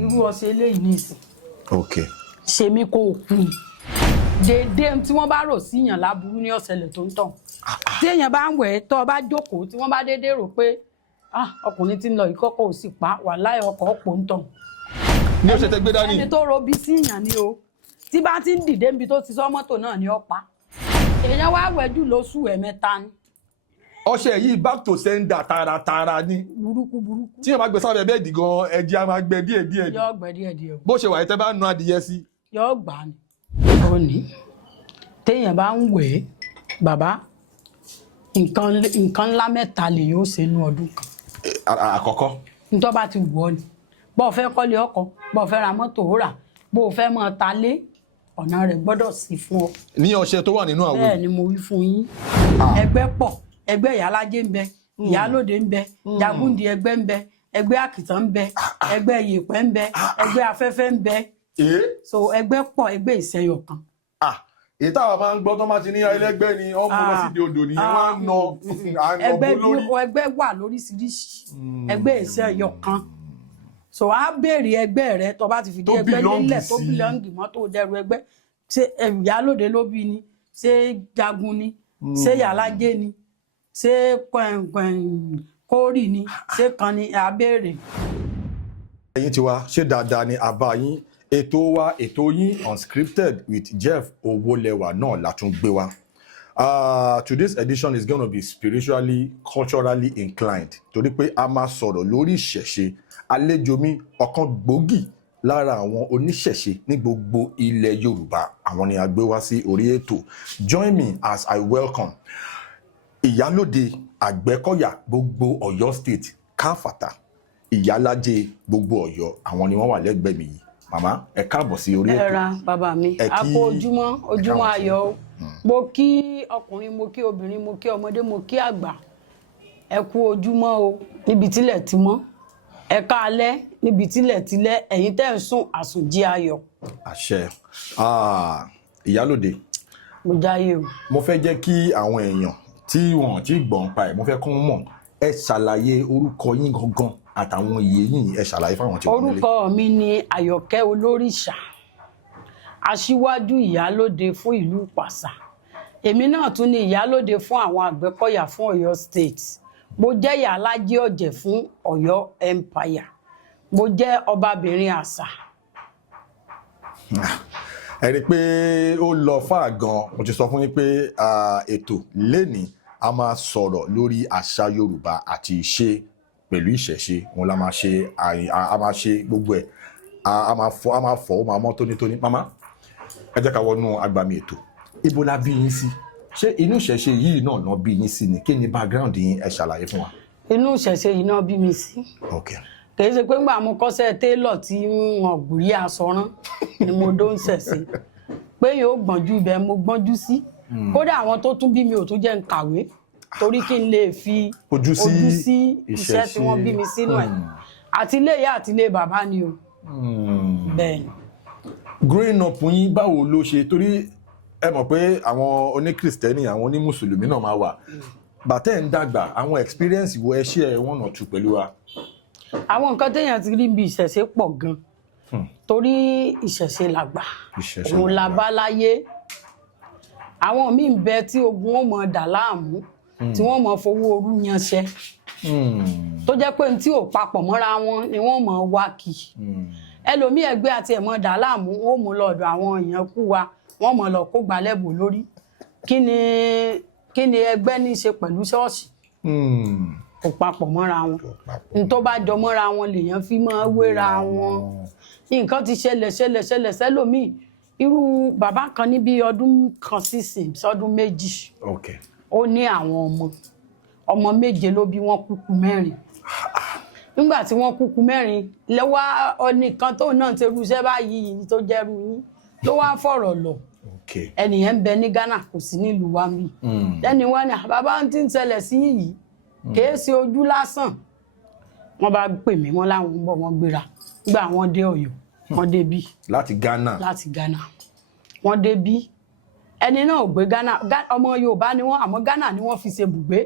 irú ọ̀sẹ̀ eléyìí nìsín. Okay. ṣe mí kó o kú dédé tí wọ́n bá rò síyàn láburú ní ọ̀sẹ̀lẹ̀ tó ń tàn tí èèyàn bá ń wẹ̀ tó bá jókòó tí wọ́n bá dédé rò pé ọkùnrin tí ń lọ ìkọ́kọ́ ò sì pa wàláhì ọkọ̀ ọ̀pọ̀ ń tàn. ní ọ̀sẹ̀ tẹ gbé dání. ẹni tó robi síyàn ni o tí bá ti ń dìde níbi tó ti sọ mọ́tò náà ni ó pa èèyàn wá wẹ̀jú lóṣù ẹ̀mẹ́ta ni. ọṣẹ yìí back to sender tààràtààrà ni. burúkú. tí yẹn bá gbé sábẹ́ bẹ́ẹ̀dì gan ẹ̀jẹ̀ á máa gbẹ díẹ̀díẹ̀. yóò gbẹ díẹ̀díẹ̀. bó ṣe wà yìí tẹ́ bá nu adìyẹ sí. yóò gbà ní. ó ní téèyàn bá ń wẹ̀ bàbá nǹkan ńlá mẹ́ta lè yóò ṣe nú ọdún kan. àkọ́kọ́. nítorí bá ti wù ọ́ ni bó o fẹ́ kọ́lé ọkọ̀ bó o fẹ́ ra mọ́tò ó rà bó o fẹ́ mọ́ ta lé ọ̀nà rẹ̀ gbọ́dọ̀ sí fún ọ. ní ọṣẹ tó wà nínú àwo. bẹ́ẹ̀ ni mo wí fún yín ẹgbẹ́ pọ̀ ẹgbẹ́ ìyálájé ń bẹ ìyálóde ń bẹ jagúndì ẹgbẹ́ ń bẹ ẹgbẹ́ àkìtàn ń bẹ ẹgbẹ́ yèpẹ̀ ń bẹ ẹgbẹ́ afẹ́fẹ́ ń bẹ so ẹgbẹ́ pọ̀ ẹgbẹ́ ìṣẹ́yọ̀ kan. èyí táwa máa ń gbọ́ tó máa ti ní ẹlẹ́gbẹ́ ni wọ́n mú lọ sí di odò ní wọ́n á nà lórí. ẹgbẹ́ wà lóríṣiríṣi ẹgbẹ́ ìṣẹ́yọ̀ kan so a béèrè ẹgbẹ́ rẹ tó bá ti fìdí ẹgbẹ́ nílẹ̀ tó bílọ̀ǹgì mọ́ tó dẹrù ẹgbẹ́ ṣé ìyálóde ló bí ni ṣé jagun ni ṣé yàlájé ni ṣé kórì ni ṣé kan ni a béèrè. ẹ̀yin tiwa ṣé dáadáa ni àbá yín ètò wa ètò yín unscripted with Jeff Owólẹ́wà náà la tún gbé wa. Today's edition is going to be spiritually culturally inclined torí pé a máa sọ̀rọ̀ lórí ìṣẹ̀ṣe. Àlejò mi ọ̀kan gbòógì lára àwọn oníṣẹ̀ṣe ní gbogbo ilẹ̀ Yorùbá àwọn ni a gbé wá sí orí ètò. Join me as I welcome ìyálóde Àgbẹ̀kọ̀yà gbogbo Ọ̀yọ́ state káfàtà ìyálájé gbogbo Ọ̀yọ́ àwọn ni wọ́n wà lẹ́gbẹ̀ẹ́ mi yìí. Màmá ẹ káàbọ̀ sí orí ètò. ẹ ra bàbá mi a kó ojúmọ́ ayọ̀ mo kí ọkùnrin mo kí obìnrin mo kí ọmọdé mo kí àgbà ẹ kú ojúmọ́ o níbi tílẹ̀ ti mọ́ ẹ káalẹ́ níbi tílẹ̀ tilẹ̀ ẹ̀yin tẹ́ ń sùn àsùnjí ayọ̀. àṣẹ ìyálóde mo jáyé o. mo fẹ́ jẹ́ kí àwọn èèyàn tí wọ́n ti gbọ́n pa ẹ̀ mo fẹ́ kó mọ̀ ẹ ṣàlàyé orúkọ yín gangan àtàwọn iye yín ẹ ṣàlàyé fáwọn tí wọ́n nílé. orúkọ mi ni Àyọ̀kẹ́ Olórìṣà aṣíwájú ìyálóde fún ìlú Ìpàṣà èmi náà tún ni ìyálóde fún àwọn Àgbẹ̀kọ̀yà fún Ọ̀yọ́ state mo jẹ́ ìyálájé ọ̀jẹ̀ fún Ọ̀yọ́ empire mo jẹ́ ọbabìnrin àṣà. ẹ rí i pé ó lọ fà gan mo ti sọ fún yín pé ètò lénìí a máa sọ̀rọ̀ lórí àṣà Yorùbá àti ìṣe pẹ̀lú ìṣẹ̀ṣe wọn la máa ṣe a máa ṣe gbogbo ẹ̀ a máa fọ̀ ó máa mọ́ tónítóní. Màmá ẹ jẹ́ ká wọnú agbami ètò ibo la bí yín sí ṣé inú ìṣẹ̀ṣe yìí náà ná bí yín sí ni kí ni background yín ẹ ṣàlàyé fún wa. inú ìṣẹ̀ṣe yìí náà bí mi sí. kì í ṣe pé ńgbà mo kọ́ṣẹ́ télọ̀ tí wọn gbùrí aṣọ rán ni mo dó ń ṣẹ̀ṣe pé yóò gbọ́njú ibẹ̀ mo gbọ́njú sí kódà àwọn tó tún bí mi ò tún jẹ́ ń kàwé torí kí n lè fi ojú sí iṣẹ́ tí wọ́n bí mi sínú ẹ̀ àti ilé ìyá àti ilé bàbá ni o. bẹ́ẹ̀ ni. growing up yín báwo ló ṣe torí ẹ mọ̀ pé àwọn oníkristẹni àwọn onímùsùlùmí náà máa wà bàtẹ́ ń dàgbà àwọn experience wo ẹ ṣe one or two pẹ̀lú wa. àwọn nǹkan téèyàn ti rí bí ìṣẹ̀ṣe pọ̀ gan torí ìṣẹ̀ṣe làgbà òun la bá láyé àwọn míì ń bẹ tí ogun ó mọ dà láàmú tí wọ́n mọ fowó orú yanṣẹ́ tó jẹ́ pé tí ò papọ̀ mọ́ra wọn ni wọ́n mọ wá kì ẹlòmíì ẹgbẹ́ àti ẹ̀mọ́ dà láàmú ó mú lọ́dọ̀ àwọn èèyàn kú wa wọ́n mọ̀ lọ kó gbalẹ́bù lórí kí ni ẹgbẹ́ ní í ṣe pẹ̀lú ṣọ́ọ̀ṣì kò papọ̀ mọ́ra wọn ní tó bá jọ mọ́ra wọn lèèyàn fi máa wéra wọn nǹkan ti ṣẹlẹ̀ sẹ́lòmíì irú bàbá kan níbi ọdún kan sísìn sọdún méjì ó ní àwọn ọmọ méje ló bí wọ́n kúkú mẹ́rin nígbà tí wọ́n kúkú mẹ́rin lẹ́wọ́ ọ̀nìkan tó náà ti rúṣẹ́ báyìí tó jẹ́rú yín ló wá fọ̀rọ̀ lọ ẹnìyẹn ń bẹ ní Ghana kò sí nílùú wa mi lẹ́ni wá ní bàbá ń tí ń ṣẹlẹ̀ sí yìí kìí ṣe ojú lásán wọ́n bá pè mí wọ́n láwọn ń bọ̀ wọ́n gbéra nígbà wọ́n dé Ọ̀yọ́ wọ́n dé bí láti Ghana wọ́n dé bí ẹni náà ò gbé Ghana ọmọ Yorùbá ni wọ́n àmọ́ Ghana ni wọ́n fi ṣe bùgbé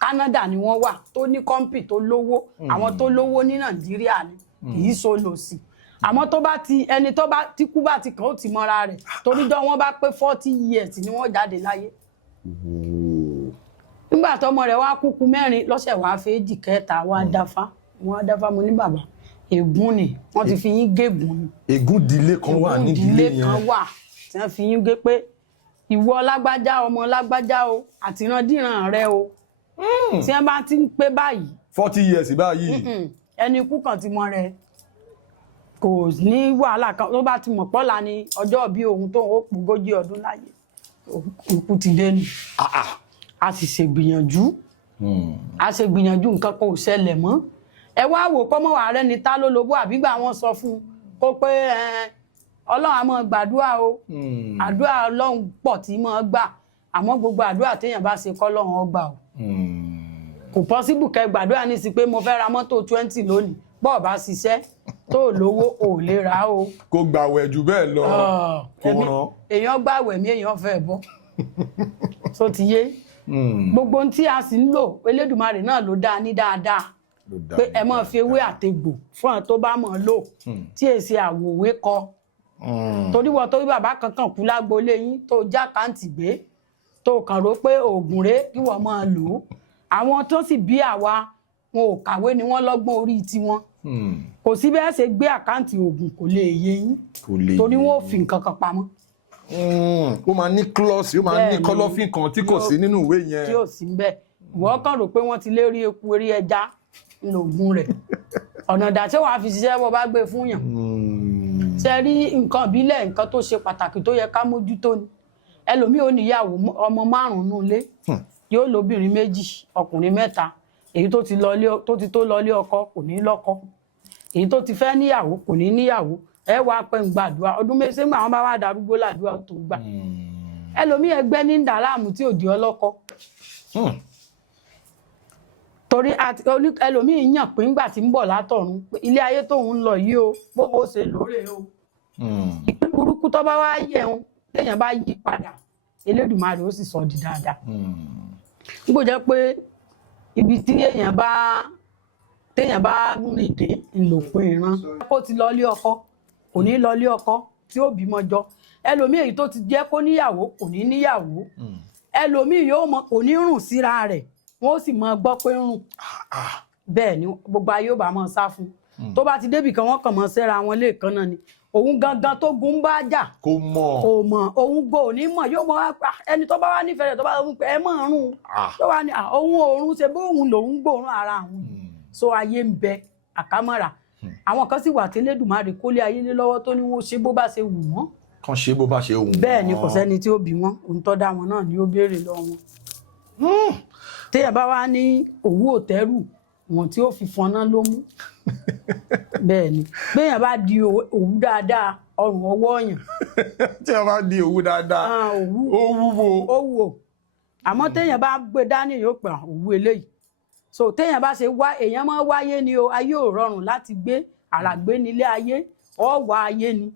Canada ni wọ́n wà tó ní kọ́ńpì tó lówó àwọn tó lówó ní Nàìjíríà ni kì í so lòsì àmọ́ tó bá ti ẹni tó bá tí kú bá ti kàn ó ti mọ́ra rẹ̀ torí jọ wọ́n bá pé 40 years ni wọ́n jáde láyé. Nígbà tọ́mọ rẹ̀ wá kúkú 4 lọ́sẹ̀ wá fèjì kẹta wá dáfá mo ní bàbá ègún ni wọ́n ti fi yín gégùn ni. Ègún ìdílé kan wà ní ìdílé yẹn. Ègún ìdílé kan wà tí wọ́n fi yín gé pé ìwọ lágbájá ọmọ lágbájá o àtìrandíran rẹ o. Tí wọ́n bá ti ń pé báyìí 40 years báyìí ẹni ikú kan ti mọ rẹ kò ní wàhálà kan tó bá ti mọ̀ pọ́lá ni ọjọ́ bí ohun tó ń pògójì ọdún láyé ikú ti dé ni. A sì ṣègbìyànjú nǹkan kan ò ṣẹlẹ̀ mọ́. Ẹ wá wò kọ́mọ́ wà rẹ ni tá ló lobó àbígbà wọn sọ fún kó pé Ọlọ́run á máa gbàdúrà o àdúrà Ọlọ́run pọ̀ tí máa gbà àmọ́ gbogbo àdúrà téèyàn bá ṣe kọ́ Ọlọ́run ó gbà o. Kò possible kẹ́ gbàdúrà ní sí pé mo fẹ́ ra mọ́tò 20 lónìí bọ́ọ̀ bá ṣiṣẹ́ tó lówó ò lè rà o. Kó gbàwẹ̀ jù bẹ́ẹ̀ lọ kó ràn. Èèyàn gbàwẹ̀ mi èèyàn fẹ́ bọ́ so ti yé gbogbo tí a sì ń lò Elédùmarè náà ló dá ní dáadáa pé ẹ máa fi ewé àtegbò fún àwọn tó bá mọ̀ lò tí èsì àwòwé kọ torí wọ́n tó bí bàbá kankan kú lágboolé yín tó já káǹtì gbé tó kàn rò pé oògùn rẹ̀ kí wọ́n máa lò ó àwọn tó sì bí àwa wọn ò kàwé ni wọ́n lọ́gbọ́n orí tiwọn kò sí bẹ́ẹ̀ ṣe gbé àkáǹtì oògùn kò lè yé yín torí wọn ò fi nǹkan kan pamọ́. Ó máa ní klọ́ọ̀sì ó máa ní kọ́lọ́fín kan tí kò sí nínú ìwé yẹn. Tí ò sí ń bẹ̀ ìwọ kàn rò pé wọ́n ti lé rí eku orí ẹja lóògùn rẹ̀ ọ̀nà ìdá tí wàá fi ṣiṣẹ́ bọ́ bá gbé fún yàn. Ṣe rí nǹkan ìbílẹ̀ nǹkan tó ṣe pàtàkì tó yẹ ká mójútó ni ẹlòmíì ò níyàwó ọmọ 5 nínú ilé yóò lóbìnrin 2 ọkùnrin 3 èyí tó ti tó lọlé ọkọ kò ní lọ́kọ èyí tó ti fẹ́ níyàwó kò ní níyàwó ẹ wá pẹ́ ń gbàdúrà ọdún méjì mà wọ́n bá wá darúgbó làdúrà tó gbà ẹlòmíì ẹgbẹ́ ní dàlámù tí ò di ọlọ́kọ torí ẹlòmíì yàn pé ńgbà tí ń bọ̀ látọ̀run ilé ayé tóun ń lọ yìí o bó ṣe lóore o ìpín burúkú tó bá wá yẹun téèyàn bá yí padà Elédùmarè ó sì sọ di dáadáa nígbò jẹ́ pé ibi tí téèyàn bá rìn dé ńlòpin ìran kó ti lọ lé ọkọ kò ní lọ lé ọkọ tí ó bímọ jọ ẹlòmíì èyí tó ti jẹ́ kó níyàwó kò ní níyàwó ẹlòmíì yóò mọ kò ní rùn síra rẹ̀ wọ́n ó sì mọ gbọ́ pé rùn bẹ́ẹ̀ ni gbogbo ayé ò bá mọ sá fún tó bá ti débì kan wọ́n kàn mọ sẹ́ra wọn lẹ́ẹ̀kan náà ni òun gangan tó gun bá jà kò mọ̀ òun gbò ní mọ̀ yóò mọ ẹni tó bá wá nífẹ̀ẹ́ rẹ̀ tó bá wọ́n pé ẹ mọ̀ rùn tó wá ní òun òórùn ṣe bó òun lòun gbòórùn ara àwọn so ayé ń bẹ àkámọ́ra àwọn kan sì wà tí Elédùmarè kólé ayé lé lọ́wọ́ tó ní wọ́n ṣe bó bá ṣe wù wọ́n kan ṣe bó bá ṣe wù wọ́n bẹ́ẹ̀ ni kò sẹ́ni tí ó bí wọn òun tó dá wọn náà ni ó béèrè lọ wọn téèyàn bá wá ní òwú òtẹ́rù wọn tí ó fi fọná ló mú bẹ́ẹ̀ ni béèyàn bá di òwú dáadáa ọrùn ọwọ́ yàn tí a bá di òwú dáadáa ó wúwo àmọ́ téèyàn bá gbé dání yóò pè òwú eléyìí so téèyàn bá ṣe wá èèyàn máa wáyé ni o ayé ò rọrùn láti gbé àràgbé nílé ayé ọ wá ayé ni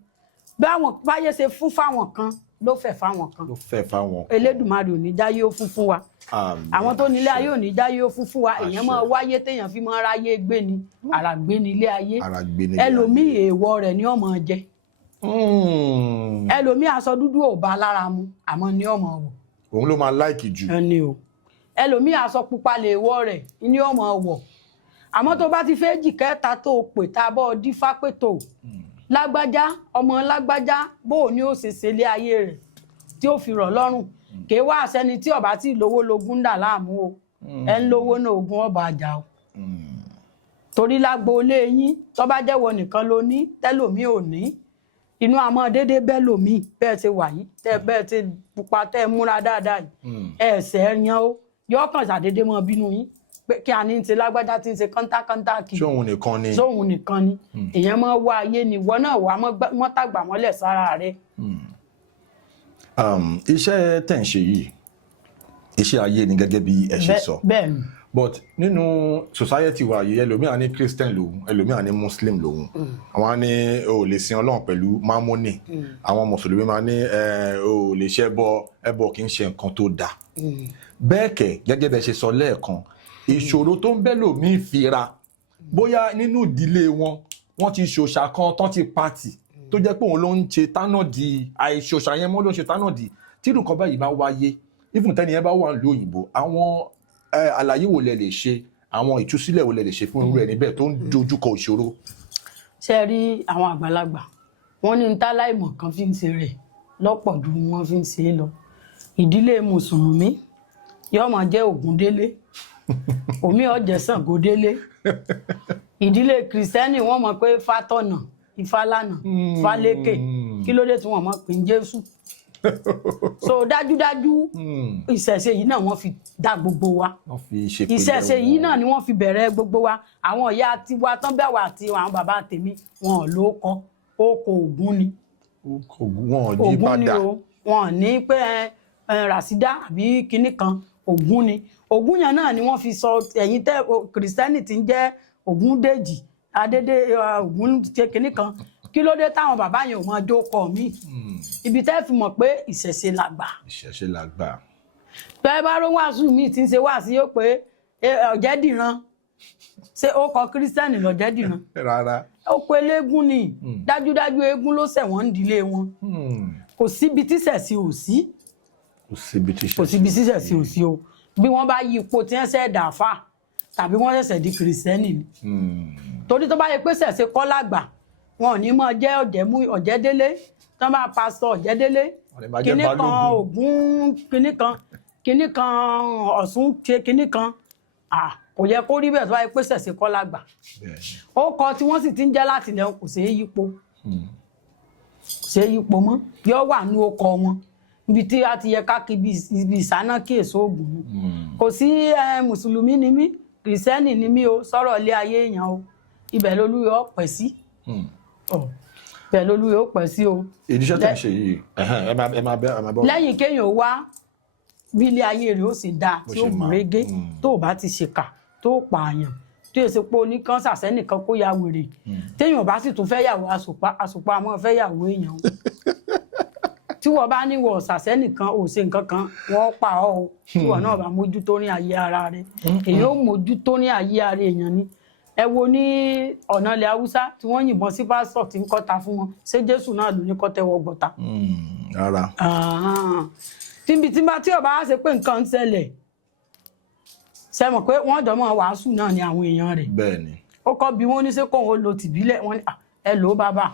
bí àwọn báyé ṣe fún fáwọn kan ló fẹ́ fáwọn kan Elédùmarè ò ní jáyé ó fún wa àwọn tó nílé ayé ò ní jáyé ó fún wa èèyàn máa wáyé téèyàn fi máa ráyé gbé ni àràgbé nílé ayé ẹlòmíì èèwọ̀ rẹ̀ ni ó máa jẹ ẹlòmíì aṣọ dúdú ò bá lára mu àmọ́ ni ó máa wọ̀ òun ló máa láìkì jù ẹni o ẹlòmíì aṣọ pupa lè wọ̀ rẹ̀ ni ó máa wọ̀ àmọ́ tó bá ti fẹ́ jì kẹta tó pè tá a bọ́ dífá pé tó lágbájá ọmọ lágbájá bó ní ó ṣe ṣẹlẹ̀ ayé rẹ̀ tí ó fi rọ̀ lọ́rùn kì í wá àṣẹni tí ọba tí lówó lógún dà láàmú o ẹ ń lówó náà ogun ọba àjà o torí lágboolé yín tó bá jẹ́wọ́ nìkan ló ní tẹ́lòmí ò ní inú àmọ́ dédé bẹ́lòmí bẹ́ẹ̀ ti wà yìí bẹ́ẹ̀ ti pupa tẹ́ múra dáadáa yìí ẹ̀ẹ́sẹ̀ yan ó yọ kàn ṣàdédé mọ́ bínú yín pé kí a ní ti lágbájá tí ń ṣe kọ́ńtà kì í sóhun nìkan ni èèyàn máa wá ayé ni ìwọ náà wà mọ́ tàgbà mọ́lẹ̀ sára rẹ̀. Iṣẹ́ tẹ̀ ń ṣe yìí iṣẹ́ ayé ni gẹ́gẹ́ bí ẹ ṣe sọ but nínú society wa yìí ẹlòmíà ní Christian lòun ẹlòmíà ní Muslim lòun àwọn á ní o lè sin Ọlọ́run pẹ̀lú mámọ́nì àwọn mùsùlùmí máa ní o lè ṣe ẹbọ kì í ṣe nǹkan tó dáa bẹ́ẹ̀ kẹ̀ gẹ́gẹ́ bẹ́ẹ̀ ṣe sọ lẹ́ẹ̀kan ìṣòro tó ń bẹ́ lòmíì fira bóyá nínú ìdílé wọn wọ́n ti ṣòṣà kan tán ti pàtì tó jẹ́ pé òun ló ń ṣe tánàdì àìṣòṣà yẹn mọ́ ló ń ṣe tánàdì tí irú nǹkan báyìí bá wáyé even tẹ́ni yẹn bá wà ní òyìnbó àwọn àlàyé wo lẹ lè ṣe àwọn ìtúsílẹ̀ wo lẹ lè ṣe fún irú ẹni bẹ́ẹ̀ tó ń dojúkọ ìṣòro. ṣe rí àwọn àgbàlagbà wọ́n ní táláìmọ̀ kan fi ń ṣe rẹ̀ lọ́pọ̀ ju wọ́n fi ń ṣe é lọ. ìdílé mùsùlùmí yóò máa jẹ́ Ògúndélé omi ọ̀jẹ̀ Ṣàngódélé ìdílé kìrìsìtẹ́nì wọ́n mọ̀ pé Fátọ̀nà Ifálànà Fálékè kí ló dé tí wọ́n mọ̀ pé Jésù. So dájúdájú ìṣẹ̀ṣe yìí náà wọ́n fi dá gbogbo wa ìṣẹ̀ṣe yìí náà ni wọ́n fi bẹ̀rẹ̀ gbogbo wa àwọn ìyá tiwa tán bẹ̀ wá àti àwọn bàbá tèmi wọn ò ló kọ ókò Ògún ni Ògún ni o wọn ní pé Ràsídà àbí kinní kan Ògún ni Ògún yẹn náà ni wọ́n fi sọ ẹ̀yin tẹ́ kìrìsìtẹ́nì tí ń jẹ́ Ògúndèjì Adédè Ògún ṣe kinní kan kí ló dé táwọn bàbá yẹn ò máa jókòó mi ibi tẹ́ fi mọ̀ pé ìṣẹ̀ṣe làgbà. ìṣẹ̀ṣe làgbà. bẹ́ẹ̀ bá ró wàásù mi tí ń ṣe wàásù yóò pé Ọ̀jẹ̀dìran ṣé ó kọ kírísítẹ́nì lọ́jẹ̀dìran. rárá. ó pe eléégún ni dájúdájú eégún ló ṣẹ̀wọ̀n ń dilé wọn kò síbi tí ìṣẹ̀ṣe ò sí. kò síbi tí ìṣẹ̀ṣe ò sí o bí wọ́n bá yí ipò tí wọ́n ṣẹ̀ dà fà tàbí wọ́n ṣẹ̀ṣẹ̀ di kírísítẹ́nì ni. torí tó bá yẹ pé ìṣẹ̀ṣe kọ́ làgbà wọn ò ní mọ jẹ́ Ọ̀jẹ̀délé tán bá pásítọ̀ Ọ̀jẹ̀délé kinní kan Ògún kinní kan Ọ̀ṣun ṣe kinní kan kò yẹ kó rí bẹ́ẹ̀ tó bá yẹ pé ṣẹ̀ṣẹ̀ kọ́ làgbà. ó kọ tí wọ́n sì ti ń jẹ́ láti ilẹ̀ kò ṣeé yípo mọ́ yóò wà ní ọkọ̀ wọn ibi tí a ti yẹ ká kí ibi ìsáná kí èso ògùn mu kò sí mùsùlùmí ni mí kìrìsìtẹ́nì ni mí o sọ̀rọ̀ ilé ayé èèyàn o ibẹ̀ lolúwa ó pẹ́ sí. bẹ́ẹ̀ lolúwa ó pẹ́ sí o. ìdíṣẹ́ tó ń ṣe yìí ẹ máa bọ́. lẹ́yìn kéèyàn wá bí ilé ayé rẹ̀ ó sì dáa tí ó gùn régé tó o bá ti ṣèkà tó o pààyàn tó o ṣe pé oníkan ṣàṣẹ́nìkan kó ya wèrè téèyàn bá sì tún fẹ́ yàwó àsùpá àmọ́ fẹ́ yàwó èèyàn tí wọ́n bá ní wọ̀ ṣàṣẹ́nìkan ò ṣe nǹkan kan wọ́n pa ọ́ o tí wọ́n náà bá mójútó ní ayé ara rẹ̀ èyí ó mójútó ní ayé ara èèyàn ni. ẹ wo ní ọ̀nà ilẹ̀ haúsá tí wọ́n yìnbọn sí pásítọ̀ tí ń kọ́ta fún wọn ṣé Jésù náà ló ní kọ́ tẹ́wọ́ gbọ́ta. rárá. tí ọba á ṣe pé nǹkan ń ṣẹlẹ̀ ṣe mọ̀ pé wọ́n jọ mọ́ wàásù náà ni àwọn èèyàn rẹ̀. bẹ́ẹ̀ni. ó kọ́ bí wọ́n ní ṣé kóun ó lo tìbílẹ̀ wọ́n ní ẹ lò ó bàbá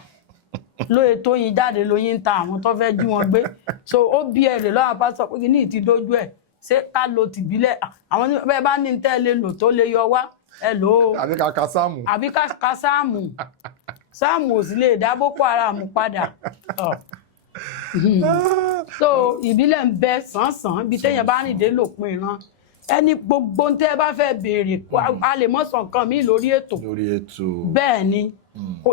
lóye tó yin jáde lóyin ń ta àwọn tó fẹ́ jí wọn gbé so ó bí ẹ̀rẹ̀ lọ́wọ́ pásítọ̀ pé kí ní ìtì dójú ẹ̀ ṣé ká lo tìbílẹ̀ àwọn bẹ́ẹ̀ bá ní tẹ́ lè lò tó lè yọ wá ẹ lò ó. àbí ká ka sáàmù. àbí ká ka sáàmù sáàmù ò sì lè dá Boko Haram padà. so ìbílẹ̀ ń bẹ sàn-sàn ibi téèyàn bá rìn dé lòpin ìran ẹni gbogbo tẹ́ ẹ bá fẹ́ béèrè a lè mọ̀ sọ nǹkan mi lórí ètò. bẹ́ẹ̀ ni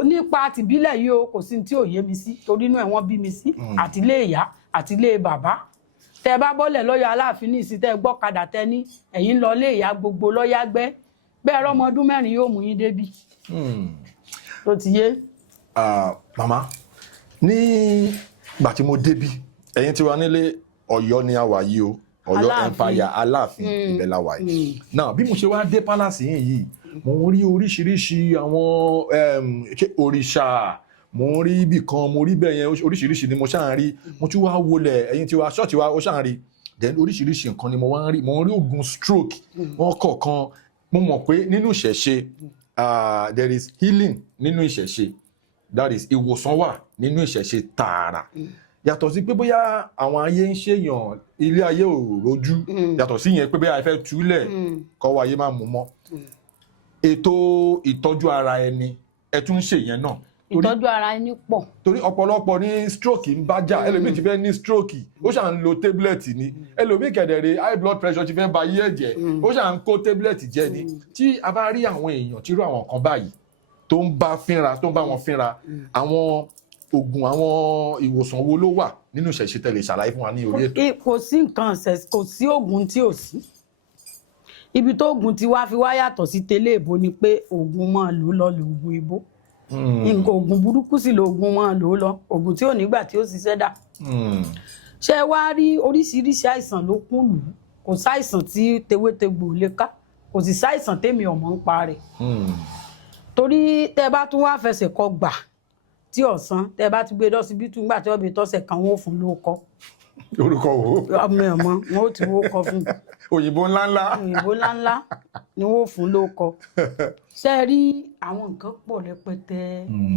nípa tìbílẹ̀ yìí o kò sí tí ò yé mi sí torí inú ẹ̀ wọ́n bí mi sí àti ilé ìyá àti ilé bàbá tẹ́ ẹ bá bọ́lẹ̀ lọ́yọ̀ Aláàfin ní ìsìn tẹ́ ẹ gbọ́kadà tẹ́ ní ẹ̀yìn lọ ilé ìyá gbogbo lọ́yà gbẹ́ bẹ́ẹ̀ rọ́mọ ọdún mẹ́rin yóò mú yín débí. tó ti yé. màmá ní ìgbà tí mo débí ẹ̀yin tí wà nílé Ọ̀yọ́ ni a wà yìí o Ọ̀yọ́ Empire Aláàfin ibẹ̀ la wà yìí náà bí mo ṣe wá dé palace yìí mo rí oríṣiríṣi àwọn òrìṣà mo rí ibì kan mo rí bẹ́ẹ̀ yẹn oríṣiríṣi ni mo ṣáà ń rí mo tún wá wọlé ẹ̀yin tí wà ṣọ́ọ̀ṣì wa ó ṣáà ń rí then oríṣiríṣi nǹkan ni mo wá ń rí mo rí oògùn stroke wọn kọ̀ọ̀kan mo mọ̀ pé nínú ìṣẹ̀ṣe there is healing nínú ìṣẹ̀ṣe that is ìwòsàn wà nínú ìṣẹ̀ṣe tààrà yàtọ̀ sí pé bóyá àwọn ayé ń ṣèyàn ilé ayé ò rojú yàtọ̀ sí yẹn pé bóyá ẹ fẹ́ túlẹ̀ kọ́wọ́ ayé máa mú mọ́ ètò ìtọ́jú ara ẹni ẹ tún ń ṣe yẹn náà. ìtọ́jú ara ẹni pọ̀. torí ọ̀pọ̀lọpọ̀ ní stroke ń bá jà ẹlòmíì ti fẹ́ ní stroke ó ṣà ń lo tablet ni ẹlòmíì kẹ̀dẹ̀rẹ̀ high blood pressure ti fẹ́ ba yé ẹ̀jẹ̀ ó ṣà ń kó tablet jẹ ni tí a bá rí àwọn èèyàn tí irú àwọn kan báyìí tó ń bá wọn fínra àwọn oògùn àwọn ìwòsàn wo ló wà nínú ìṣẹ̀ṣe tẹ́ lè ṣàlàyé fún wa ní orí ètò. kò sí nǹkan kò sí oògùn tí ò sí ibi tó oògùn tí wàá fi wá yàtọ̀ sí tẹ́lẹ̀ èbó ni pé oògùn máa lò lọ lòògùn èbó nǹkan oògùn burúkú sì lòògùn máa lò lọ oògùn tí ò nígbà tí ó ṣiṣẹ́ dà ṣé wá rí oríṣiríṣi àìsàn ló kún lù kò sáìsàn tí tewétegbò lè ká kò sì sáìsàn tèmi ọmọ ń pa rẹ̀ torí tẹ́ bá tún wá fẹsẹ̀ kọ gbà tí ọ̀sán tẹ́ bá ti gbé dọ́sibítù nígbà tí ọbẹ̀ tọ́sẹ̀ kan wọ́n fún lóko. orúkọ wo. ọmọ ẹ̀ mọ́ wọn ó ti wó kọ fún un. òyìnbó ńláńlá. òyìnbó ńláńlá ni wọ́n fún lóko. ṣé ẹ rí àwọn nǹkan pọ̀ rẹpẹtẹ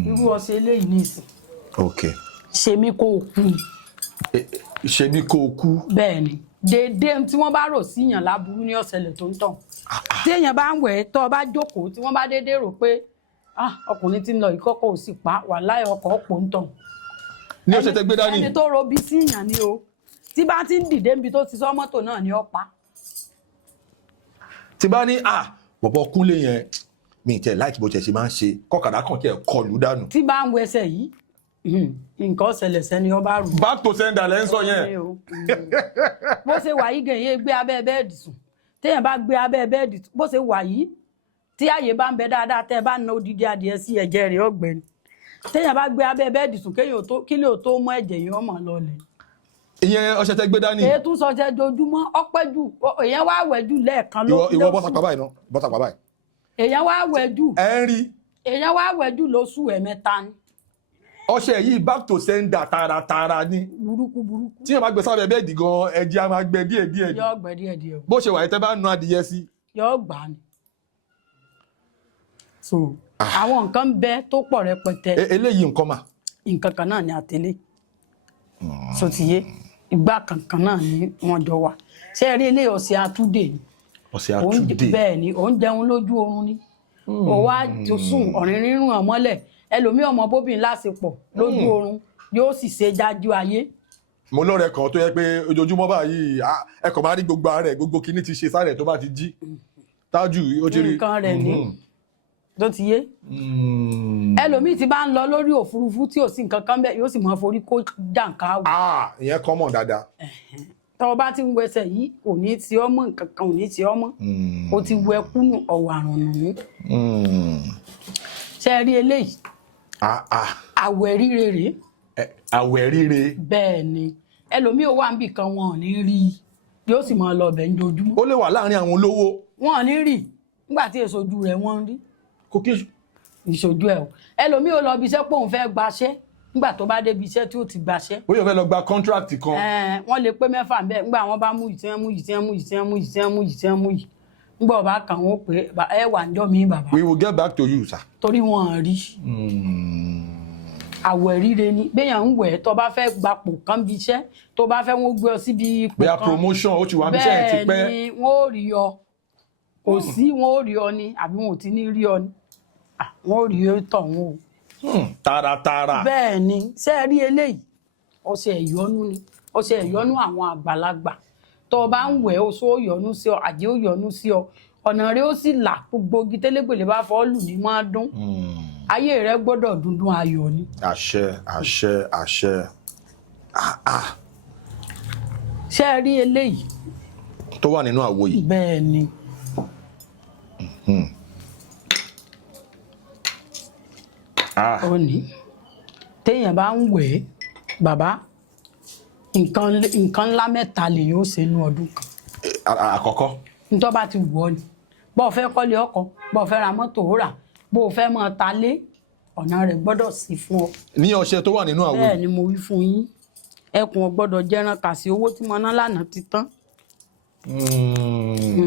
irú ọṣẹ eléyìí nìsín. ok. ṣe mí kó o kú. ṣe mí kó o kú. bẹ́ẹ̀ ni déédéé tí wọ́n bá rò síyàn láburú ní ọ̀sẹ̀lẹ̀ tó ń tàn. tí èèyàn bá ń wẹ̀ tó bá jókòó tí wọ́n bá déédéé rò pé ọkùnrin tí ń lọ ìkọ́kọ́ ò sì pa wàláhì ọkọ̀ ọ̀pọ̀ ń tàn. ní ọ̀sẹ̀ tẹ gbé dání. ẹni tó ro bí síyàn ni o tí bá ti ń dìde níbi tó ti sọ mọ́tò náà ni ó pa. tí bá ní bọ̀bọ̀ Kúnlé yẹn mi tẹ̀ láìkí bó tẹ̀ ṣe máa ń ṣe kọ́kàdá kan tẹ̀ kọlù dànù. tí bá ń wẹsẹ̀ yìí nǹkan ṣẹlẹ̀ sẹ́ni ọba rù. back to sender lẹ́ ń sọ yẹn. bó ṣe wà yìí gẹ̀yẹ́ gbé abẹ́ bẹ́ẹ̀dì sùn téèyàn bá gbé abẹ́ bẹ́ẹ̀dì bó ṣe wà yìí tí ààyè bá ń bẹ dáadáa tẹ́ ẹ bá ná odidi adìẹ sí ẹ̀jẹ̀ rẹ̀ ọ̀gbẹ́ni téèyàn bá gbé abẹ́ bẹ́ẹ̀dì sùn kílè ò tó mọ́ ẹ̀jẹ̀ yìí ọmọ lọlẹ̀. ìyẹn ọṣẹ tẹ gbé dání. èyí tún sọ jẹ dojúmọ́ ọpẹ́ jù èèyàn wá wẹ̀ jù lẹ́ẹ̀kan lóṣù. ìwọ bọ́sàpá báyìí náà bọ́sàpá báyìí. èèyàn wá wẹ̀ jù. ẹ ń rí. èèyàn wá wẹ̀ jù lóṣù ẹ̀mẹ́ta ni. ọṣẹ yìí back to sender tààràtààrà ni. burúkú. tí yẹn bá gbé sábẹ́ bẹ́ẹ̀dì gan ẹ̀jẹ̀ á máa gbẹ díẹ̀díẹ̀. yóò gbẹ díẹ̀díẹ̀. bó ṣe wà yìí tẹ́ bá nu adìyẹ sí. yóò gbà ni. so àwọn nǹkan ń bẹ tó pọ̀ rẹpẹtẹ. eléyìí nǹkan mà. nǹkan kan náà ni àtẹlé. so ti yé ìgbà kankan náà ni wọ́n jọ wà. ṣé ẹ rí ilé ọ̀sẹ̀ àtúndè ni. ọ̀sẹ̀ àtúndè. bẹ́ẹ̀ ni òun jẹun lójú oorun ni. òwò àjọsùn ọ̀rìn rírùn ọmọlẹ̀ ẹlòmíì ọmọ bóbìnrin láṣepọ̀ lójú oorun yóò sì ṣe jájú ayé. mo lọ́rẹ̀ẹ́ kan tó yẹ pé ojoojúmọ́ báyìí ẹ kàn máa rí gbogbo ara rẹ̀ gbogbo kinní ti ṣe sáré tó bá ti jí tájù ó ti rí. nǹkan rẹ̀ ní tó ti yé. ẹlòmíì ti bá ń lọ lórí òfurufú tí ò sí nǹkan kan bẹ́ẹ̀ yóò sì máa forí kó jàǹká wò. ìyẹn kọ́ mọ̀ dáadáa. tọ́wọ́ bá ti ń wẹsẹ̀ yìí kò ní ti ọmọ nǹkan kan ò ní ti ọmọ o ti wẹ kúnnù ọ̀wọ̀ àrùn nù. ṣe rí eléyìí àwẹ̀ ríre rèé. àwẹ̀ ríre. bẹ́ẹ̀ ni ẹlòmíì ò wà níbì kan wọn ò ní rí i yóò sì máa lọ ọbẹ̀ ń dojúmọ́. ó lè wà láàrin àwọn olówó. wọn ò ní rí i nígbà tí èso ojú rẹ̀ wọ́n ń rí. kò kí ìṣojú ẹ̀ o ẹlòmíì ò lọ ibi iṣẹ́ pé òun fẹ́ gbaṣẹ́ nígbà tó bá débi iṣẹ́ tí ó ti gbaṣẹ́. ó yọ fẹ́ lọ gba contract kan. wọ́n lè pé mẹ́fà bẹ́ẹ̀ nígbà wọ́n bá mú yìí tí wọ́n mú yìí tí wọ́n mú yìí tí wọ́n mú yìí tí wọ́n mú yìí tí wọ́n mú yìí nígbà ọba kan wọ́n pé ẹ wà ń jọ mí bàbá. we will get back to you sir. torí wọn rí àwẹ̀ ríre ni béèyàn ń wẹ̀ tó bá fẹ́ gbapò kan bí iṣẹ́ tó bá fẹ́ wọ́n gbé ọ síbi ipò kan bóyá promotion ó ti wà níbi iṣẹ́ ẹ̀ ti pẹ́. bẹ́ẹ̀ ni wọ́n ò rí ọ kò sí wọ́n ò rí ọ ni àbí wọn ò ti ní rí ọ ni wọ́n ò rí ọ tọ̀hún o. tààràtààrà. bẹ́ẹ̀ ni ṣé ẹ rí eléyìí ọṣẹ ìyọnu ni ọṣẹ ìyọnu àwọn àgbàlagbà tó o bá ń wẹ̀ oṣù ó yọnu sí ọ àjẹ́ ó yọnu sí ọ ọ̀nà rẹ ó sì là gbogbo igi tẹ́lẹ̀gbẹ̀lẹ̀ bá fọ́ lù ní máa dún ayé rẹ gbọ́dọ̀ dúndún ayọ̀ ni. àṣẹ àṣẹ àṣẹ. ṣé ẹ rí eléyìí. tó wà nínú àwo yìí. bẹ́ẹ̀ ni. ó ní téèyàn bá ń wẹ̀ bàbá nǹkan ńlá mẹ́ta lè yóò ṣe inú ọdún kan. àkọ́kọ́. nítorí bá ti wù ọ́ ni bó o fẹ́ kọ́lé ọkọ̀ bó o fẹ́ ra mọ́tò ó rà bó o fẹ́ máa ta lé ọ̀nà rẹ̀ gbọ́dọ̀ sí fún ọ. ní ọṣẹ tó wà nínú àwo. bẹ́ẹ̀ ni mo wí fún yín ẹkùn ò gbọ́dọ̀ jẹran kà sí owó tí mo ná lánàá ti tán.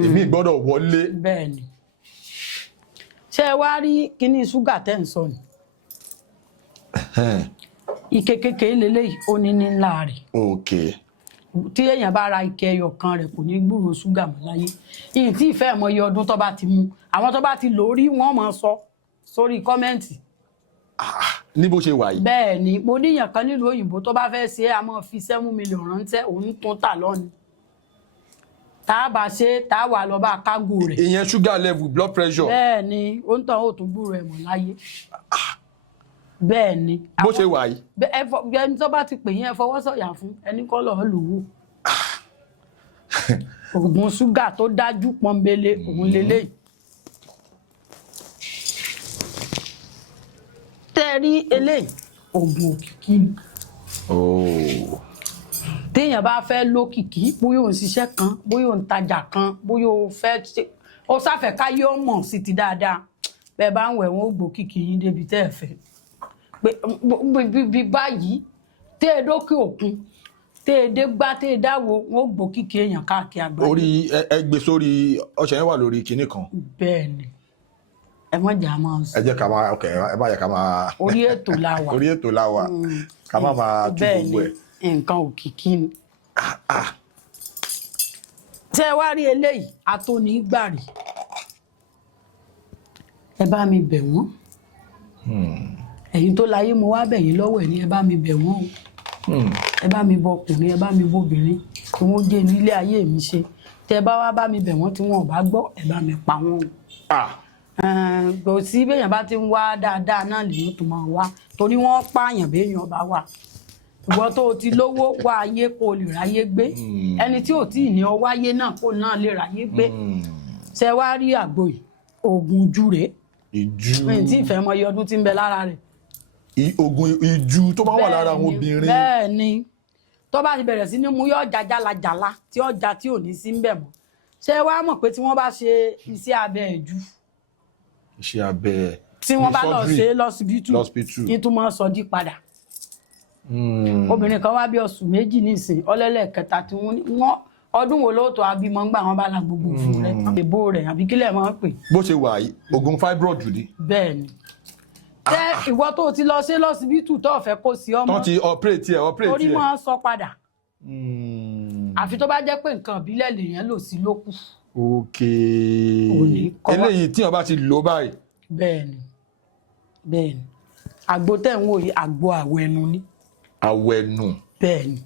èmi gbọ́dọ̀ wọlé. bẹ́ẹ̀ ni ṣé ẹ wá rí kíní ṣúgà tẹ́ ń sọ ni ike kékeré lélẹ́yìí ó ní ní ńlá rẹ̀. okay. tí èèyàn bá ra ike ẹyọ kan rẹ̀ kò ní gbúròó ṣúgà mọ́ láyé ìyìn tí ìfẹ́ mọ iye ọdún tó bá ti mu àwọn tó bá ti lò ó rí wọ́n máa sọ sórí kọ́mẹ́ǹtì. ní bó ṣe wà yìí. bẹ́ẹ̀ ni mo níyàn kan nílùú òyìnbó tó bá fẹ́ ṣe é a máa fi 7 million ránṣẹ́ òun tún tà lọ́ni tá a bá ṣe tá a wà lọ bá kágò rẹ̀. ìyẹn sugar level blood pressure. bẹ́ẹ̀ ni ó ń tàn ó tún gbúròó ẹ̀ mọ́ láyé. bẹ́ẹ̀ ni. bó ṣe wà yìí. ẹni tó bá ti pè yín ẹ fọwọ́ sọ̀yà fún ẹni kọ́ lọ́ọ́ lò ó. oògùn ṣúgà tó dájú pọ́nbélé òun lélẹ́yìí. tẹ́rí eléyìí oògùn òkìkí. téèyàn bá fẹ́ lókìkí bóyá òun ṣiṣẹ́ kan bóyá òun tajà kan bóyá òun fẹ́ ṣe ó sáfẹ́ káyé ó mọ̀ sí ti dáadáa bẹ́ẹ̀ bá ń wẹ̀ wọ́n ó gbó kìkì yín débi tẹ́ ẹ fẹ́ pé bí báyìí tẹ́ ẹ dókè òkun tẹ́ ẹ dé gbá tẹ́ ẹ dáwọ́ wọ́n ó gbó kìkì èèyàn káàkiri àgbáyé. orí ẹgbẹ́ sórí ọṣẹ yẹn wà lórí kinní kan. bẹ́ẹ̀ ni ẹ mọ̀ jà máa ń sọ. ẹ jẹ́ ká máa ẹ má yẹ ká máa. orí ètò la wà. orí ètò la wà ká má máa tú gbogbo ẹ̀. bẹ́ẹ̀ ni nǹkan òkìkí ni. tẹ́ ẹ wá rí eléyìí atóní gbàrí ẹ bá mi bẹ̀ wọ́n ẹ̀yin tó láyé mo wá bẹ̀yìn lọ́wọ́ ẹ̀ ní ẹ bá mi bẹ̀ wọ́n o ẹ bá mi bọ ọkùnrin ẹ bá mi bóbìnrin tí wọ́n jẹ́ nílé ayé mi ṣe tẹ́ ẹ bá wá bá mi bẹ̀ wọ́n tí wọ́n ò bá gbọ́ ẹ bá mi pa wọ́n o. kò sí béèyàn bá ti ń wá dáadáa náà lèyìn tó máa wá torí wọ́n pààyàn béèyàn bá wà ìwọ tó o ti lówó wá ayé kó o lè ráyé gbé ẹni tí ò tí ì ní ọ wáyé náà kó náà lè ráyé gbé ṣe wá rí àgbo yìí oògùn ojú rèé ìjú mi tí ìfẹ́ mọ iye ọdún tí ń bẹ lára rẹ̀. oògùn ìjú tó máa wà lára àwọn obìnrin. bẹ́ẹ̀ ni tó bá ti bẹ̀rẹ̀ sí ní mú yọ ọjà jálajàla tí ọjà tí ò ní sí ń bẹ̀ mọ́ ṣé wàá mọ̀ pé tí wọ́n bá ṣe iṣẹ́ abẹ ìjú. iṣẹ́ abẹ tí wọ́n bá lọ ṣe lọ́sibítù kí tún máa sọ dí padà. obìnrin kan wá bí oṣù méjì nísìn ọlẹ́lẹ̀kẹta tí wọ́n ọdún wo ló tó abímọ ńgbà wọn bá la gbogbo fún rẹ èbó rẹ àbí kílẹ̀ máa ń pè. bó ṣe wà yìí oògùn fibroid ni. bẹ́ẹ̀ni tẹ ìwọ tó ti lọ sí lọsibítù tó fẹ́ kó sí ọmọ. tán ti operate ẹ. torí máa ń sọ padà. àfi tó bá jẹ́ pé nǹkan ìbílẹ̀ lèèyàn lò sí lókù. ok eléyìí tí wọn bá ti lò báyìí. bẹ́ẹ̀ni àgbo tẹ̀ ń wò yìí àgbo àwẹ̀nù ni. àwẹ̀nù. bẹ́ẹ̀ni.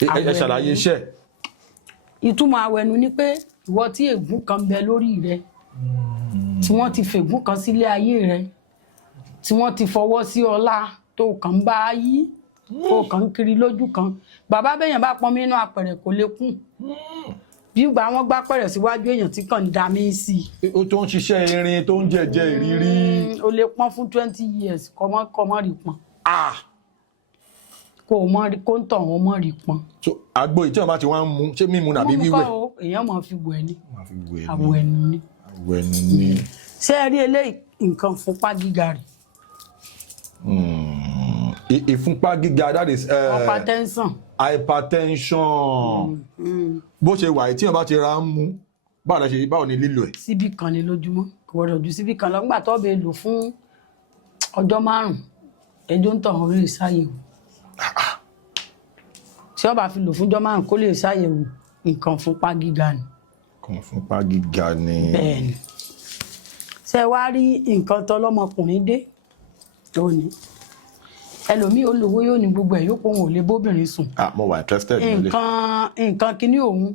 ẹ ṣàlàyé iṣẹ́. ìtumọ̀ àwẹ̀nù ni pé ìwọ tí ègún kan bẹ lórí rẹ tí wọ́n ti fègún kan sílé ayé rẹ tí wọ́n ti fọwọ́ sí ọlá tó kàn ń bá yí tó kàn ń kiri lójú kan bàbá bẹ́yàn bá pọnmi inú apẹ̀rẹ̀ kò lè kún bí ìgbà wọn gbá pẹ̀rẹ̀ síwájú èèyàn tí kàn ń da mí sí i. ó tó ń ṣiṣẹ́ irin tó ń jẹ̀jẹ̀ ìrírí. o lè pọ́n fún 20 years kọ́mọ́ rí pọ́n. kó o mọ kó ń tọ̀ wọ́n mọ́ rí pọ́n. so àgbo ìtí wọn bá ti wá ń mu ṣé mímu nàbí wíwẹ̀. mímu kọ́ o èèyàn máa fi wẹ̀ ni àwẹ̀nù ni. àwẹ̀nù ni. ṣé ẹ rí eléyìí nǹkan fúnpá gíga rẹ̀. ìfúnpá gíga that is. hypertension. hypertension. bó ṣe wà yìí tí wọn bá ti ra ń mu báwo ni lílo ẹ̀. síbí kan ni lójúmọ́ kò gbọdọ̀ ju síbí kan lọ nígbà tó bẹ lò fún ọjọ́ 5 ẹjọ́ ń tàn orí ìṣàyẹ̀wò tí ó bá fi lò fún ọjọ́ 5 kó lè ṣàyẹ̀wò nǹkan fúnpá gíga ni. nǹkan fúnpá gíga ni. bẹ́ẹ̀ni ṣe wá rí nǹkan tọlọ́mọkùnrin dé lónìí ẹlòmíì olówó yóò ní gbogbo ẹ̀ yóò pọ̀ wọn ò lè bóbìnrin sùn. mo wà interested nílé. nǹkan kíní òun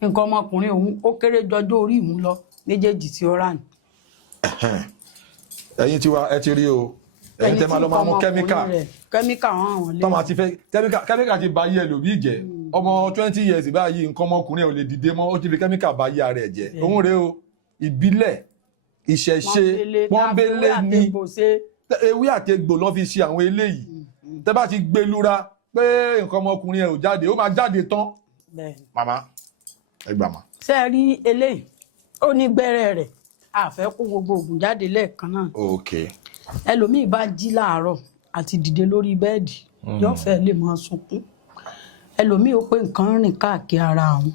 nǹkan ọmọkùnrin òun ó kéré jọjọ́ orí ìmú lọ méjèèjì tí ó rà ní. ẹ̀yin tiwa ẹ ti rí o ẹ̀yin tẹ́ máa lọ máa mú kẹ́míkà hàn wọ́n lé. tọ́mọ ti fẹ́ kẹ́míkà ti ba ayé ẹlòmíì jẹ́ ọmọ 20 years báyìí nǹkan ọmọkùnrin ò lè dìde mọ́ ó ti fi kẹ́míkà ba ayé ara ẹ̀ jẹ́ òun rèé o ìbílẹ̀ ìṣẹ̀ṣe pọ́nbélé ni ewé àti egbò lọ́ fi ṣe àwọn eléyìí tẹ́ bá ti gbé lura pé nǹkan ọmọkùnrin ẹ̀ ò jáde ó máa jáde tán. màmá ẹ gbà má. ṣé ẹ rí eléyìí ó ní gbẹ́rẹ́ rẹ̀ àfẹ́ kó gbogbo oògùn jáde lẹ́ẹ̀kan náà. ok. ẹlòmíì bá jí láàárọ̀ àti dìde lórí bẹ́ẹ̀dì yóò fẹ́ lè máa sunkún ẹlòmíì ó pé nǹkan rìn káàkiri ara àwọn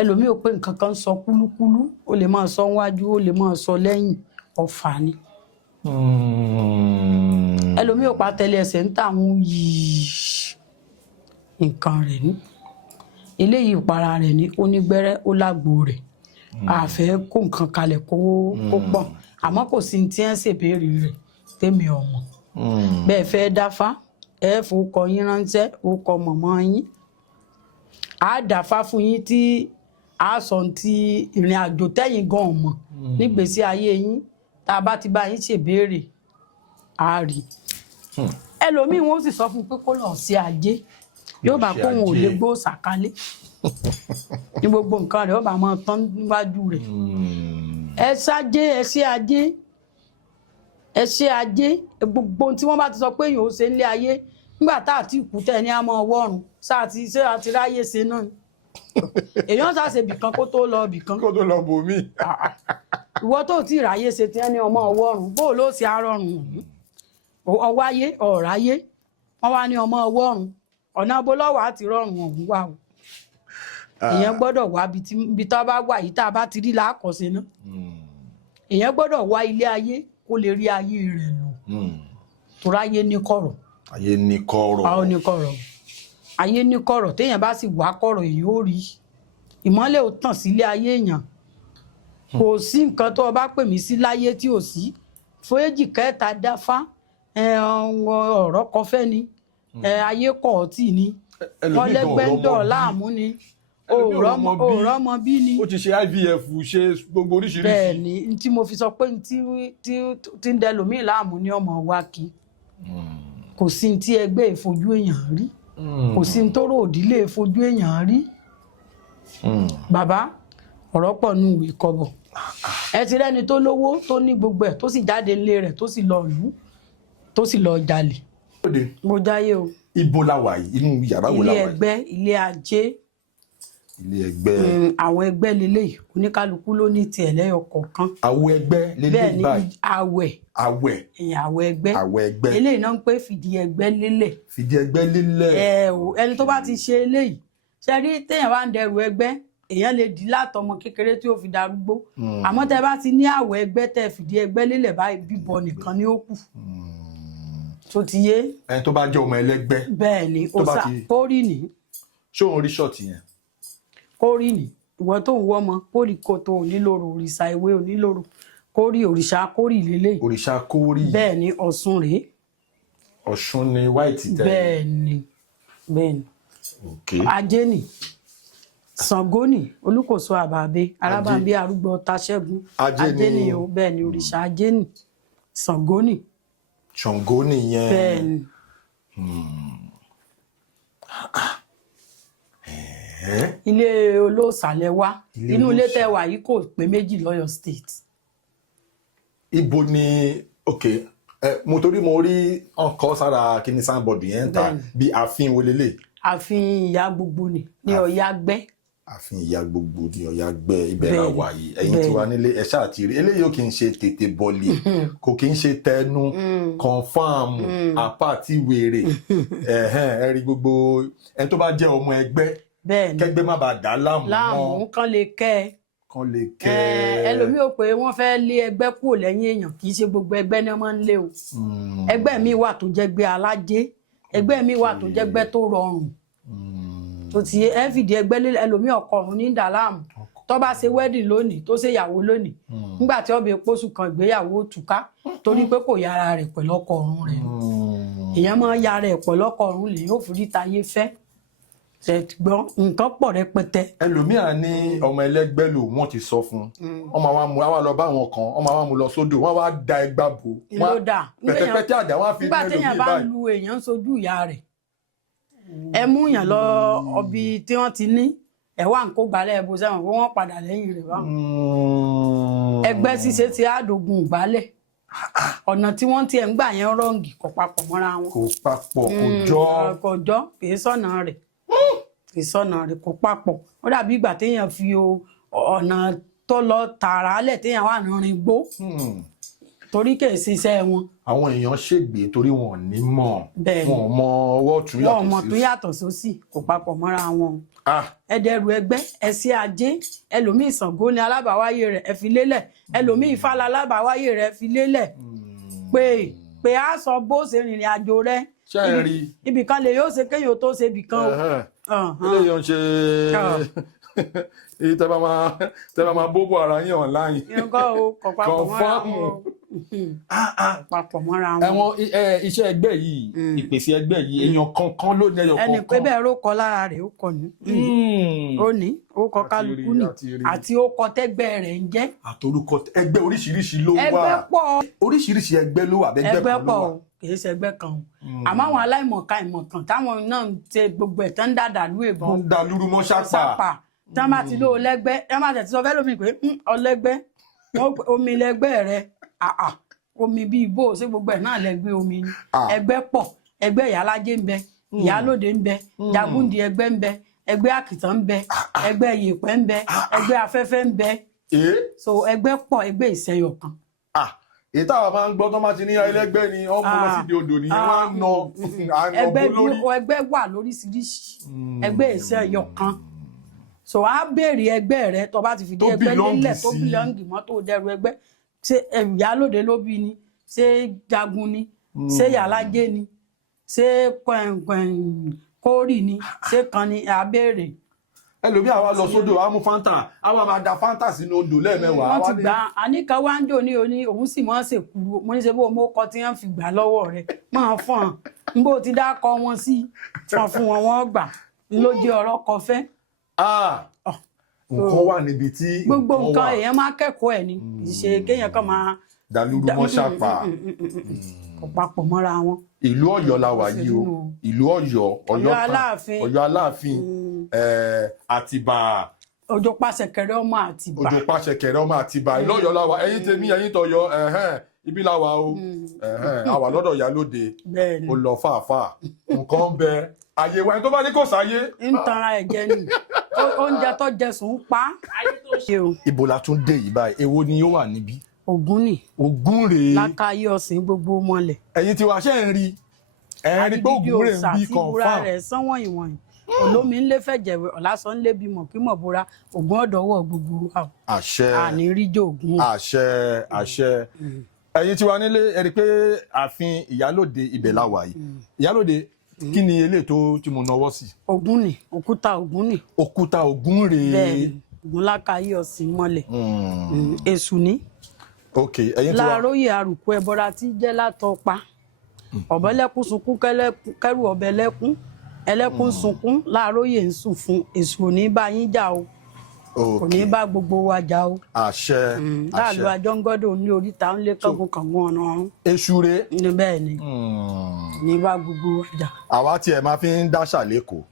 ẹlòmíì ó pé nǹkan kan sọ kúlúkúlú ó lè máa sọ wájú ó lè máa sọ lẹ́yìn ọ̀fà ni. ẹlòmíì ó pa tẹ̀lé ẹsẹ̀ ń tàwọn yìí nǹkan rẹ̀ ní eléyìí ìpara rẹ̀ ní onígbẹ́rẹ́ ó lágbo rẹ̀ àfẹ́ kó nǹkan kalẹ̀ kó pọ̀ àmọ́ kò sí tí ẹ̀ ń ṣèbéèrè rẹ̀ tèmi ọmọ bẹ́ẹ̀ fẹ́ dáfá ẹ fowókọ yín ránṣẹ́ orúkọ mọ̀mọ́ yín á dáfá fún yín tí a sọ ti ìrìn àjò tẹ́yìn gan mọ̀ nígbèésí ayé yín tá a bá ti bá yín ṣèbéèrè á rí ẹlòmíì wọn sì sọ fún pé kó lọ sí ajé yóò bá kóhun ò lè gbó sàkálé ní gbogbo nǹkan rẹ̀ ó bá máa tán níwájú rẹ̀ ẹ ṣáájé ẹ ṣe ajé ẹ ṣe ajé gbogbo tí wọ́n bá ti sọ pé èèyàn ó ṣe nílé ayé nígbà tá àti ìkú tẹ̀ ní àmọ́ ọwọ́run ṣé àti ráyè ṣe náà èèyàn sá ṣe bìkan kó tó lọ bìkan. kó tó lọ bòmí. ìwọ tó ti ráyé ṣe tí ẹni ọmọ ọwọ́rùn bó ló ṣe arọrùn ọwáyé ọ̀ráyé wọ́n wá ní ọmọ ọwọ́rùn ọ̀nà abolọ́wọ́ àti rọrùn ọ̀hún wà o. èèyàn gbọ́dọ̀ wá bí tá a bá wà yìí tá a bá ti rí láàkọ́ṣe náà. èèyàn gbọ́dọ̀ wá ilé ayé kó lè rí ayé rẹ̀ lò. torí ayé ní kọ̀rọ̀. ayé ní kọ̀rọ̀. ayé ní kọ̀rọ̀. ayé ní kọ̀rọ̀ téèyàn bá sì wá kọ̀rọ̀ èèyàn ó rí ìmọ́lẹ̀ ó tàn sílé ayé èèyàn. kò sí nǹkan tó o bá pè mí sí láyé tí ò sí fóyèjì kẹta dáfá ọ̀rọ̀ kọfẹ́ ni ayé kọ̀ ọtí ni wọ́n lẹ́gbẹ́ńdọ̀ láàmú ni òòrọ̀ ọmọ bí ni. ó ti ṣe IVF ṣe gbogbo oríṣiríṣi. bẹ́ẹ̀ ni tí mo fi sọ pé tí ń dẹlòmíì láàmú ní ọmọ wa kí kò sí tí ẹgbẹ́ ìfojú èèyàn rí kò sí tó rò òdílé ìfojú èèyàn rí. bàbá ọ̀rọ̀ pọ̀ nù ìwé kọ́bọ̀ ẹ ti rẹ́ni tó lówó tó ní gbogbo ẹ̀ tó sì jáde nílé rẹ̀ tó sì lọ ìlú tó sì lọ jalè. mo jáyé o. ibo la wà yìí inú yàrá wo la wà yìí. ilé ẹgbẹ́ ilé ajé. ilé ẹgbẹ́. àwọn ẹgbẹ́ lélẹ́yìí oníkálukú ló ní tiẹ̀ lẹ́yọ kọ̀ọ̀kan. àwọn ẹgbẹ́ lélẹ́yìí báyìí. bẹ́ẹ̀ ni àwẹ̀. àwẹ̀. àwẹ̀ ẹgbẹ́. àwẹ̀ ẹgbẹ́. eléyìí náà ń pè fìdí ẹgbẹ́ lélẹ̀. fìdí ẹgbẹ́ lélẹ̀. ẹni tó bá ti ṣe eléyìí ṣe rí téèyàn bá ń dẹrù ẹgbẹ́ èèyàn lè di látọmọ kékeré tí ó fi darúgbó àmọ́ tẹ bá ti ní àwẹ̀ ẹgbẹ́ tẹ fìdí ẹgbẹ́ lélẹ̀ báyìí bíbọ nìkan ni ó kù tó ti yé. ẹni tó bá jẹ́ ọmọ ẹlẹ́gbẹ́. bẹ́ẹ̀ ni kórì ní. ṣé òun rí ṣọ́ọ̀tì yẹn. kórì ní ìwọ tó ń wọ́ ọmọ kórì kòtò onílòrò òrìṣà ìwé onílòrò kórì òrìṣà kórì lélẹ̀. òrìṣà kórì. bẹ́ẹ̀ ni ọ̀ṣun rèé. ọ̀ṣun ni white tẹ. bẹ́ẹ̀ ni bẹ́ẹ̀ ni. okay. ajé ni. Ṣàngó ni olúkòso àbàbẹ arábàbí arúgbó taṣẹ́gun ajé ni o bẹ́ẹ̀ ni òrìṣà ajé ni Ṣàngó ni. Ṣàngó nìyẹn. bẹ́ẹ̀ ni. ilé olóòsàlẹ̀ wa inú ilé tẹ́ wà yìí kò pé méjì lọ́yọ̀ state. ibo ni mo torí mo rí ọkọ sára kíní sáńbọọdù yẹn ń ta bí ààfin wo lélẹ̀. ààfin ìyá gbogbo ni ní Ọ̀yá gbẹ́. ààfin ìyá gbogbo ní Ọ̀yá gbẹ́ ibẹ̀ la wà yìí ẹ̀yin tí wà nílé ẹ ṣáà ti rí eléyìí ò kì í ṣe tètè bọ́ọ̀lì kò kì í ṣe tẹnu kọ̀ǹfàmù apá àti wèrè ẹ rí gbogbo ẹni tó bá jẹ́ ọmọ ẹgbẹ́ kẹgbẹ́ má bàa dá láàmú kan lè kẹ́ ẹ. ẹlòmíì ò pé wọ́n fẹ́ lé ẹgbẹ́ kúrò lẹ́yìn èèyàn kì í ṣe gbogbo ẹgbẹ́ ni wọ́n máa ń lé o. ẹgbẹ́ mi wà tó jẹ́gbẹ́ alájé ẹgbẹ́ mi wà tó jẹ́gbẹ́ tó rọrùn tó ti ẹ fìdí ẹgbẹ́ lé ẹlòmíì ọkọ̀ọ̀run ní dàlámù tó bá ṣe wedding lónìí tó ṣe ìyàwó lónìí nígbà tí ọbẹ̀ pósù kan ìgbéyàwó túká torí pé kò yára rẹ̀ pẹ̀lú ọkọ̀ọ̀run rẹ̀ èèyàn máa ń yára ẹ̀ pẹ̀lú ọkọ̀ọ̀run lè yóò fi táyé fẹ́ gbọ́n nǹkan pọ̀ rẹpẹtẹ. ẹlòmíà ní ọmọ ẹlẹ́gbẹ́ lò wọ́n ti sọ fún wọn máa mú àwọn lọ bá àwọn kan wọn máa mú lọ sódò wọn wá da ẹgbà bò wọn pẹ̀tẹ̀pẹ̀tẹ̀ àdá wọn fi ní ẹlòmíì báyìí. nígbà téèyàn bá lu èèyàn sójú ìyá rẹ̀ ẹ mú yàn lọ ọbí tí wọ́n ti ní ẹ wá ń kó gbalẹ̀ ẹbú sẹ́wọ̀n kó wọ́n padà lẹ́yìn rẹ̀ báwọn. ẹgbẹ́ ṣíṣe ti àdògùn ìgbálẹ̀ ọ̀nà tí wọ́n tiẹ̀ ń gbà yẹn rọ́ǹgì kò papọ̀ mọ́ra wọn. kò papọ̀ kò jọ kì í sọ̀nà rẹ̀ ìsọ̀nà rẹ̀ kò papọ̀ ó dàbí ìgbà téèyàn fi ọ̀nà tó lọ tààrà lẹ̀ téèyàn wà nínú igbó torí kì í ṣiṣẹ́ wọn. àwọn èèyàn ṣègbè torí wọn ò ní mọ̀ wọn ò mọ ọwọ́ tún yàtọ̀ sí. wọn ò mọ tún yàtọ̀ sósì kò papọ̀ mọ́ra wọn. ẹ̀dẹ̀rù ẹgbẹ́ ẹ̀sìn ajé ẹlòmíì Ṣàngó ni alábàáwáyé rẹ̀ ẹ fi lélẹ̀ ẹlòmíì Ifá alábàáwáyé rẹ̀ fi lélẹ̀ pé a sọ bó ṣe rìnrìn àjò rẹ̀ ibìkan lè yóò ṣe kéèyàn tó ṣe ibìkan o. eléyìí ń ṣe tẹ́ bá máa bóbó ara yín online. nǹkan o kò papọ̀ mọ́ra wọn. ẹ̀wọ̀n iṣẹ́ ẹgbẹ́ yìí ìpèsè ẹgbẹ́ yìí èèyàn kankan ló ní ẹyọ kankan. ẹnì pé bẹ́ẹ̀ ló kọ lára rẹ̀ ó kọ ní. ó ní ó kọ kálukú ní àti ó kọ tẹ́gbẹ́ rẹ̀ ń jẹ́. àtorúkọ ẹgbẹ́ oríṣiríṣi ló wà. ẹgbẹ́ pọ̀. oríṣiríṣi ẹgbẹ́ ló wà ẹgbẹ́ pọ̀ o kì í ṣe ẹgbẹ́ kan o àmọ́ àwọn aláìmọ̀kan ìmọ̀kan táwọn náà ń ṣe gbogbo ẹ̀ tán ń dàdà lú ìbọn. ń da lúrú mọ́ sápà. tí wọ́n bá ti lé olẹ́gbẹ́ tí wọ́n bá tẹ̀sí sọ fẹ́ lómi pé ọlẹ́gbẹ́ omi lẹ́gbẹ́ rẹ̀ omi bíi ibò ṣé gbogbo ẹ̀ náà lẹ́gbẹ́ omi ni ẹgbẹ́ pọ̀ ẹgbẹ́ ìyálájé ń bẹ ìyálóde ń bẹ Jàgúndì ẹgbẹ́ ń bẹ ẹgbẹ́ àkìtàn ń bẹ ẹgbẹ́ yèèpẹ̀ ń bẹ ẹgbẹ́ afẹ́fẹ́ ń bẹ so ẹgbẹ́ pọ̀ ẹgbẹ́ ìṣẹ̀yọ̀ kan. èyí táwa máa ń gbọ́ tó máa ti ní ẹlẹ́gbẹ́ ni ọmọ lọ sí di odò ni wọ́n á nà bó lórí. ẹgbẹ́ wà lóríṣiríṣi ẹgbẹ́ ìṣẹ̀yọ̀ kan so a béèrè ẹgbẹ́ rẹ tó bá ti fìdí ẹgbẹ́ lélẹ̀ tó bílọ̀ǹgì mọ́ tó dẹrù ẹgbẹ́ ṣé ìyálòde ló bí ni ṣé jagun ni ṣé yàlájé ni ṣé kórì ni ṣé kan ni a béèrè. ẹlòmíì àwa lọ sódò àwa mú fanta àwa máa da fanta sínú odò lẹ́ẹ̀mẹ́wàá. wọ́n ti gbà àníkà wá ń jò ní oní òun sì máa ń ṣèkúrú mo ní ṣe bó mo kọ tí wọ́n fi gbà lọ́wọ́ rẹ̀ máa fọ́n n bó ti dákọ wọn sí fún wọn wọ́n gbà ló jẹ́ ọ̀rọ̀ kọfẹ́. nǹkan wà níbi tí gbogbo nǹkan èèyàn máa kẹ́kọ̀ọ́ ẹ̀ ni kì í ṣe kéèyàn kan máa dàlúrú mọ́ ṣàpà kò papọ̀ mọ́ra wọn. ìlú Ọ̀yọ́ la wà yìí o ìlú Ọ̀yọ́ Ọ̀yọ́ Aláàfin Àtìbà Òjò Pàṣẹkẹrẹ ọmọ Àtìbà Òjò Pàṣẹkẹrẹ ọmọ Àtìbà ìlú Ọ̀yọ́ la wà ẹ̀yin tèmi ẹ̀yin tọ̀yọ́ ibi la wà o àwa lọ́dọ̀ Ìyálóde ó lọ fàáfàá nǹkan ń bẹ àyè wa tó bá ní kò sáyé. ń tanra ẹ̀jẹ̀ ni oúnjẹ tó jẹ sùn pa. ibo la tún dé yìí báyìí èwo ni yóò wà níbí. Ògún ni. Ògún rèé. Lákàyè ọ̀sìn gbogbo mọ́lẹ̀. ẹ̀yin tí wàá ṣe ń rí ẹ̀ ń rí pé Ògún rèé ń bí confam. àti ìbúra rẹ̀ sánwọ̀n ìwọ̀n olómi ńlẹ̀ fẹ̀jẹ̀ ọ̀làsán ńlẹ̀ bímọ kí mọ̀ bóra Ògún ọ̀dọ́wọ́ gbogbo wa. àṣẹ àníríjọ Ògún. àṣẹ ẹ̀yin tí wàá nílé ẹ rí pé ààfin Ìyálóde ibẹ̀ la wà yìí Ìyálóde kí ni eléyìí tó tí mo náwó sí. Ògún ni òkúta Ògún ni. òkúta Ògún rèé. bẹ́ẹ̀ni Ògún Lákàyè ọ̀sìn mọ́lẹ̀ èṣù ni. ok ẹ̀yin tí wàá. láàróyè àrùkù ẹbọra tí jẹ́ látọpa ọ̀bẹ́lẹ́kún sunkún kẹ́rù ọ̀bẹ lẹ́kún ẹlẹ́kún sunkún láàróyè ń sùn fún èṣù ò ní bá yín jà o kò ní bá gbogbo wa jà o. àṣẹ láàlú àjọngọ́dọ̀ ní oríta ń lé kángun kángun ọ̀nà ọ̀run. èṣù rèé. ní bẹ́ẹ̀ ni ní bá gbogbo wa jà. àwa tí ẹ máa fi ń dáṣà lẹ́kọ̀ọ́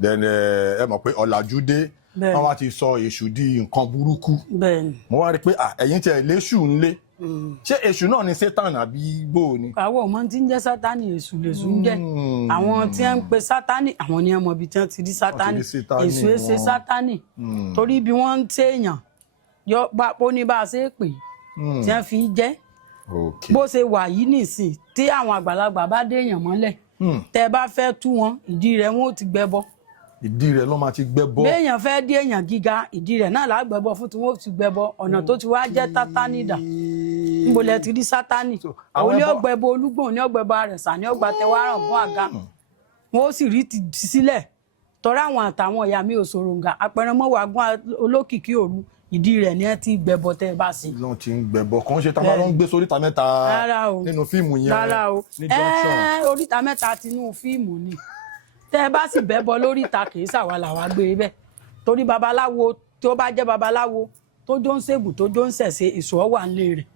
then ẹ mọ̀ pé ọ̀làjú dé wọ́n wá ti sọ èṣù di nǹkan burúkú. bẹ́ẹ̀ni. mo wá rí i pé ẹ̀yin tí ẹ léṣù ń lé ṣé èṣù náà ni sátán àbí bó ni. àwọn ọmọ tí ń jẹ́ sátánì èṣù lèṣù ń jẹ́ àwọn tí wọ́n ń pe sátánì àwọn ni wọ́n mọ ibi tí wọ́n ti rí sátánì èṣù ẹ̀ ṣe sátánì torí bí wọ́n ń téèyàn ó ní bá a ṣe é pè tí wọ́n fi jẹ́ bó ṣe wà yìí nìsín tí àwọn àgbàlagbà bá déèyàn mọ́lẹ̀ tẹ́ bá fẹ́ tú wọn ìdí rẹ̀ wọn ò ti gbẹ́bọ. ìdí rẹ̀ ló máa ti gbẹ́bọ. béèyàn fẹ́ dé èèyàn gíga ìdí rẹ̀ náà là á gbẹ́bọ fún tí wọ́n ò ti gbẹ́bọ ọ̀nà tó ti wá jẹ́ tátánì dà níbo lẹ ti rí sátánì òun ní ọgbẹ́bọ olúgbọ̀n ní ọgbẹ́bọ àrẹ̀sà ní ọgbà tẹwàrán gún àga wọn ó sì rí ti sílẹ̀ tọ́ra àwọn àtàwọn ìyá mi ò sòròǹgà apẹ̀rẹ̀mọ́wàá gún olókìkí òru ìdí rẹ̀ ni ẹ ti gbẹ́bọ tẹ́ ẹ bá sí. ló ti ń gbẹ́bọ kàn ṣe tábà ló ń gbé sóríta mẹ́ta nínú fíìmù yẹn ní junction. oríta mẹ́ta tinú fíìmù ni tẹ́ ẹ bá sì bẹ́bọ lóríta kì í ṣàwálà wá gbé bẹ́ẹ̀ torí babaláwo tó bá jẹ́ babaláwo tó jó ń ṣègùn tó jó ń ṣẹ̀ṣe èso ọ̀wà ńlẹ̀ rẹ̀.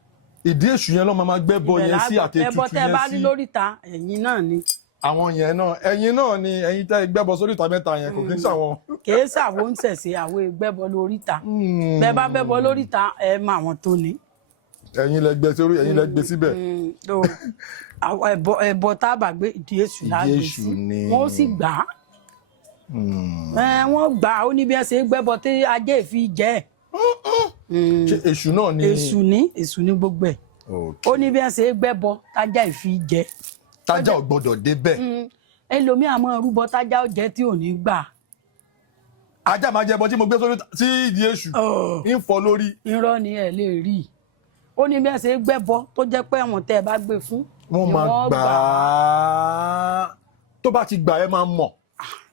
ìdí èṣù yẹn ló máa gbẹ́bọ yẹn sí àti ètùtù yẹn sí. ẹbọ tẹ́ ẹ bá rí lóríta ẹ̀yin náà ni. àwọn yẹn náà ẹ̀yin náà ni ẹ̀yin tẹ́ gbẹ́bọ sóríta mẹ́ta yẹn kò kí ń ṣàwọn. kì í ṣàwọn ń ṣẹ̀ṣe àwọn ìgbẹ́bọ lóríta bẹ́ẹ̀ bá bẹ́bọ lóríta ẹ mọ àwọn tó ní. ẹ̀yin lẹ gbé sórí ẹ̀yin lẹ gbé síbẹ̀. ẹbọ tá a bá gbé ìdí èṣù lágbè sí wọn ó sì gbà á wọ́n gbà ó ní bí ẹ ṣe gbẹ́bọ tí ajé ìfi jẹ́ ṣe èṣù náà ni. èṣù ní gbogbo ẹ̀ ó ní bí ẹ ṣe gbẹ́bọ tájà ìfi jẹ́. tájà ò gbọdọ̀ débẹ̀. ẹlòmíà máa rúbọ tájà ó jẹ́ tí ò ní gbà. ajá máa jẹ ẹbọ tí mo gbé sórí sí ìdí èṣù ń fọ́ lórí. irọ́ ni ẹ lè rí i ó ní bí ẹ ṣe gbẹ́bọ tó jẹ́ pé àwọn tẹ́ ẹ bá gbé fún. wọ́n máa gbà á tó bá ti gbà ẹ máa mọ̀.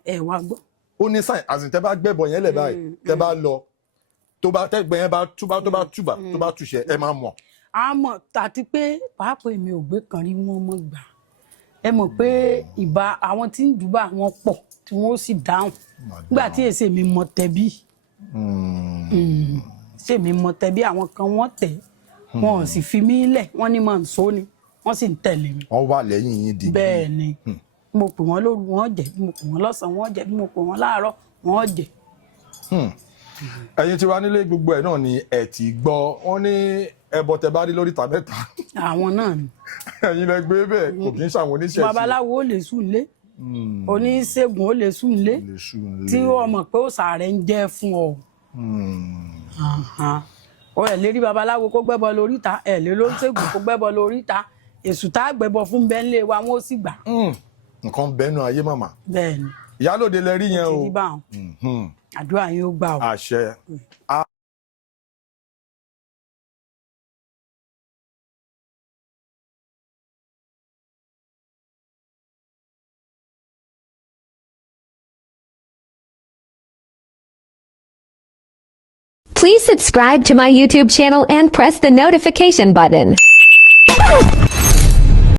ẹ wá gbọ́. ó ní sáì àsìn tẹ́ bá gbẹ́bọ yẹn lẹ̀ báyìí tẹ́ bá lọ tó bá tẹ́gbẹ́ yẹn bá túbà tó bá túṣẹ ẹ máa mọ̀. a mọ̀ àti pé pàápàá èmi ò gbé kan rí wọn mọ̀ gbà ẹ mọ̀ pé ìbá àwọn tí ń dùbà wọn pọ̀ tí wọ́n ó sì dáhùn nígbà tí èsè mi mọ̀ tẹ̀bí ṣé mi mọ̀ tẹ̀bí àwọn kan wọ́n tẹ̀ wọn ò sì fi mí lẹ̀ wọ́n ní mọ̀ ń sọ ni wọ́n sì ń tẹ̀lé mi. wọ́n wà lẹ́yìn yín di. bẹ́ẹ̀ ni mo pè wọ́n lóru wọ́n jẹ mo pè wọ́n lọ́sàn-án wọ́n jẹ mo pè wọ́n láàárọ̀ wọ́n jẹ. ẹ̀yin tí wàá nílé gbogbo ẹ̀ náà ni ẹ ti gbọ́ wọ́n ní ẹbọ tẹ́ bá rí lóríta mẹ́ta. àwọn náà ni. ẹ̀yin lẹ gbé bẹ́ẹ̀ kò kí ń ṣàwọn oníṣẹ̀ṣe. babaláwo ó lè sùn lé oníṣègùn ó lè sùn lé tí ó mọ̀ pé òòṣà rẹ̀ ń jẹ́ fún ọ. Ọ ẹ̀ lè rí babaláwo kó gbẹ́bọ lóríta ẹ̀ lè lóṣègùn kó gbẹ́bọ lóríta èṣù tá a gbẹ́bọ fún bẹ́ńlẹ̀ wa wọ́n ó sì gbà. Nǹkan bẹ́nu ayé màmá. Bẹ́ẹ̀ni. Ìyálòde lẹ rí yẹn o. Àdúrà yín ó gbà o. Àṣẹ. Please subscribe to my YouTube channel and press the notification button.